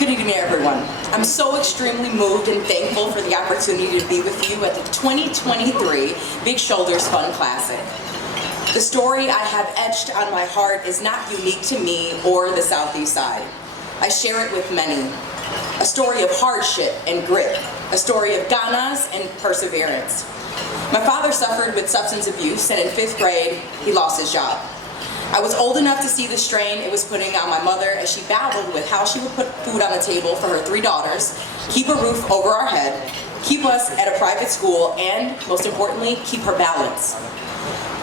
Good evening, everyone. I'm so extremely moved and thankful for the opportunity to be with you at the 2023 Big Shoulders Fun Classic. The story I have etched on my heart is not unique to me or the Southeast Side. I share it with many. A story of hardship and grit, a story of ganas and perseverance. My father suffered with substance abuse, and in 5th grade, he lost his job. I was old enough to see the strain it was putting on my mother as she battled with how she would put food on the table for her 3 daughters, keep a roof over our head, keep us at a private school, and, most importantly, keep her balance.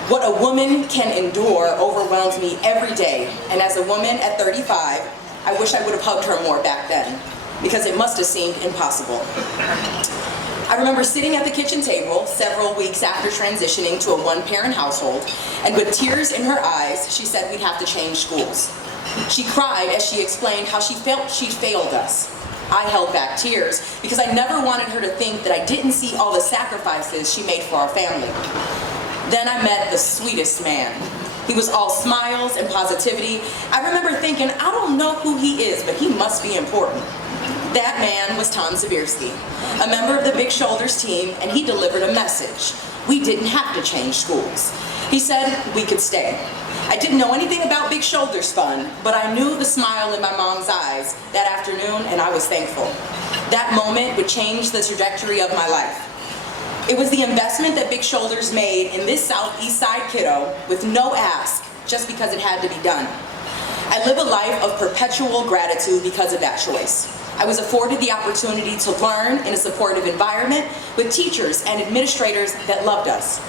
What a woman can endure overwhelms me every day, and as a woman at 35, I wish I would have hugged her more back then, because it must have seemed impossible. I remember sitting at the kitchen table several weeks after transitioning to a one-parent household, and with tears in her eyes, she said we'd have to change schools. She cried as she explained how she felt she'd failed us. I held back tears because I never wanted her to think that I didn't see all the sacrifices she made for our family. Then I met the sweetest man. He was all smiles and positivity. I remember thinking, I don't know who he is, but he must be important. That man was Tom Zabierski, a member of the Big Shoulders team, and he delivered a message. We didn't have to change schools. He said we could stay. I didn't know anything about Big Shoulders Fun, but I knew the smile in my mom's eyes that afternoon, and I was thankful. That moment would change the trajectory of my life. It was the investment that Big Shoulders made in this Southeast Side kiddo with no ask, just because it had to be done. I live a life of perpetual gratitude because of that choice. I was afforded the opportunity to learn in a supportive environment with teachers and administrators that loved us.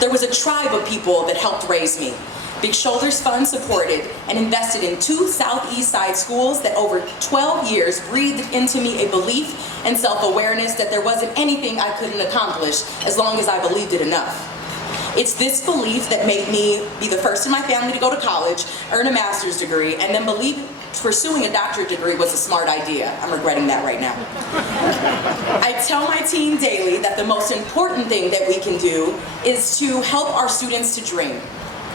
There was a tribe of people that helped raise me. Big Shoulders Fund supported and invested in 2 Southeast Side schools that over 12 years breathed into me a belief and self-awareness that there wasn't anything I couldn't accomplish as long as I believed it enough. It's this belief that made me be the first in my family to go to college, earn a master's degree, and then believe pursuing a doctorate degree was a smart idea. I'm regretting that right now. I tell my team daily that the most important thing that we can do is to help our students to dream.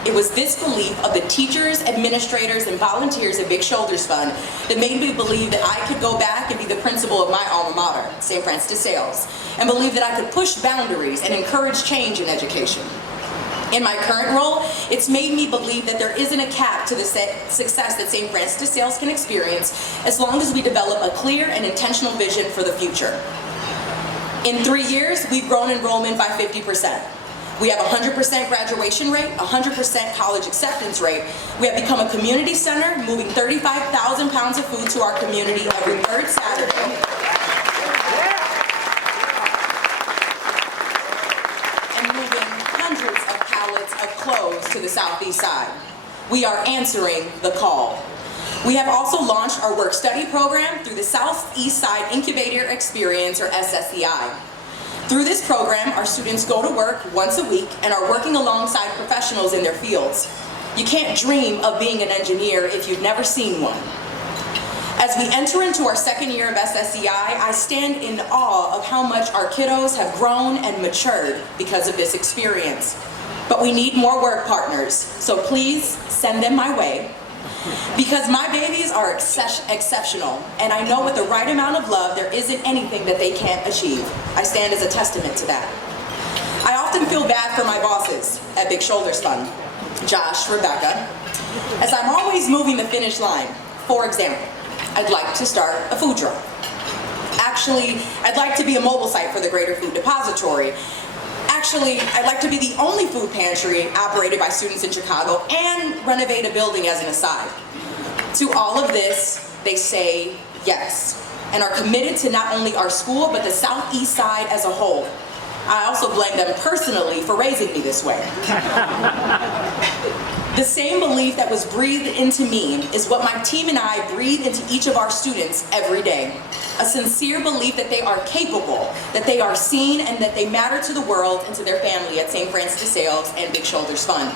It was this belief of the teachers, administrators, and volunteers at Big Shoulders Fund that made me believe that I could go back and be the principal of my alma mater, St. Francis de Sales, and believe that I could push boundaries and encourage change in education. In my current role, it's made me believe that there isn't a cap to the success that St. Francis de Sales can experience as long as we develop a clear and intentional vision for the future. In 3 years, we've grown enrollment by 50%. We have a 100% graduation rate, 100% college acceptance rate. We have become a community center, moving 35,000 pounds of food to our community every 3rd Saturday. And moving hundreds of pallets of clothes to the Southeast Side. We are answering the call. We have also launched our work-study program through the Southeast Side Incubator Experience, or SSEI. Through this program, our students go to work once a week and are working alongside professionals in their fields. You can't dream of being an engineer if you've never seen one. As we enter into our 2nd year of SSEI, I stand in awe of how much our kiddos have grown and matured because of this experience. But we need more work partners, so please send them my way. Because my babies are exceptional, and I know with the right amount of love, there isn't anything that they can't achieve. I stand as a testament to that. I often feel bad for my bosses at Big Shoulders Fund, Josh, Rebecca, as I'm always moving the finish line. For example, I'd like to start a food drive. Actually, I'd like to be a mobile site for the Greater Food Depository. Actually, I'd like to be the only food pantry operated by students in Chicago and renovate a building as an aside. To all of this, they say yes, and are committed to not only our school, but the Southeast Side as a whole. I also blame them personally for raising me this way. The same belief that was breathed into me is what my team and I breathe into each of our students every day. A sincere belief that they are capable, that they are seen, and that they matter to the world and to their family at St. Francis de Sales and Big Shoulders Fund.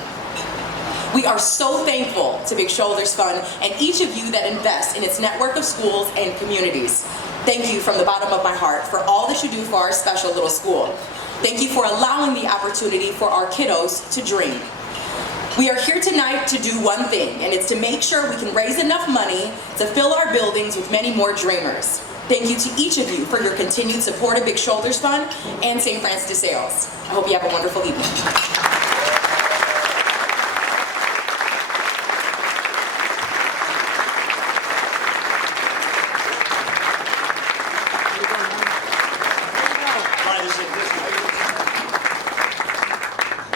We are so thankful to Big Shoulders Fund and each of you that invest in its network of schools and communities. Thank you from the bottom of my heart for all that you do for our special little school. Thank you for allowing the opportunity for our kiddos to dream. We are here tonight to do one thing, and it's to make sure we can raise enough money to fill our buildings with many more dreamers. Thank you to each of you for your continued support of Big Shoulders Fund and St. Francis de Sales. I hope you have a wonderful evening.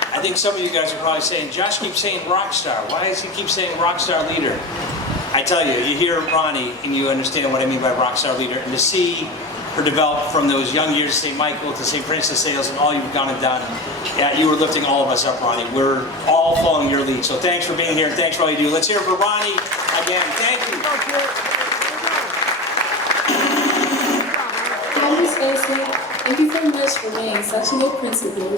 I think some of you guys are probably saying, Josh keeps saying rock star. Why does he keep saying rock star leader? I tell you, you hear Roni and you understand what I mean by rock star leader. And to see her develop from those young years, St. Michael to St. Francis de Sales, and all you've gone and done, yeah, you were lifting all of us up, Roni. We're all following your lead. So thanks for being here and thanks for all you do. Let's hear it for Roni again. Thank you. Hi, Ms. Facen. Thank you so much for being such a good principal.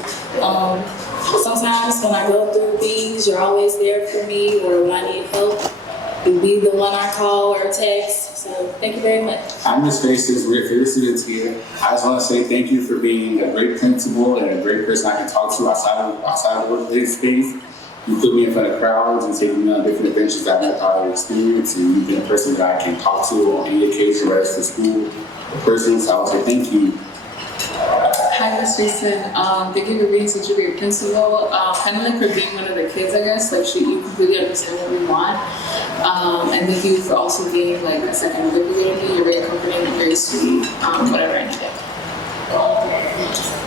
Sometimes when I go through things, you're always there for me, or when I need help, you'll be the one I call or text. So thank you very much. I'm Ms. Facen. We're favorite students here. I just want to say thank you for being a great principal and a great person I can talk to outside of workplace space. You put me in front of crowds and taking me on different adventures that I never thought I would experience, and you've been a person that I can talk to on any occasion, whether it's to school or person. So I would say thank you. Hi, Ms. Facen. Thank you for being such a great principal. Kind of like for being one of the kids, I guess. Like, you completely understand what we want. And thank you for also being like a second mother figure to me. You're very comforting and very sweet. Whatever I need.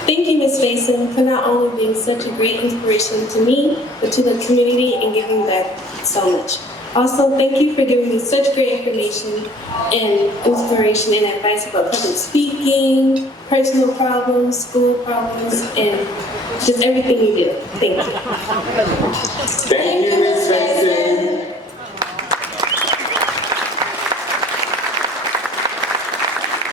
Thank you, Ms. Facen, for not only being such a great inspiration to me, but to the community and giving back so much. Also, thank you for giving me such great information and inspiration and advice about public speaking, personal problems, school problems, and just everything you do. Thank you. Thank you, Ms. Facen.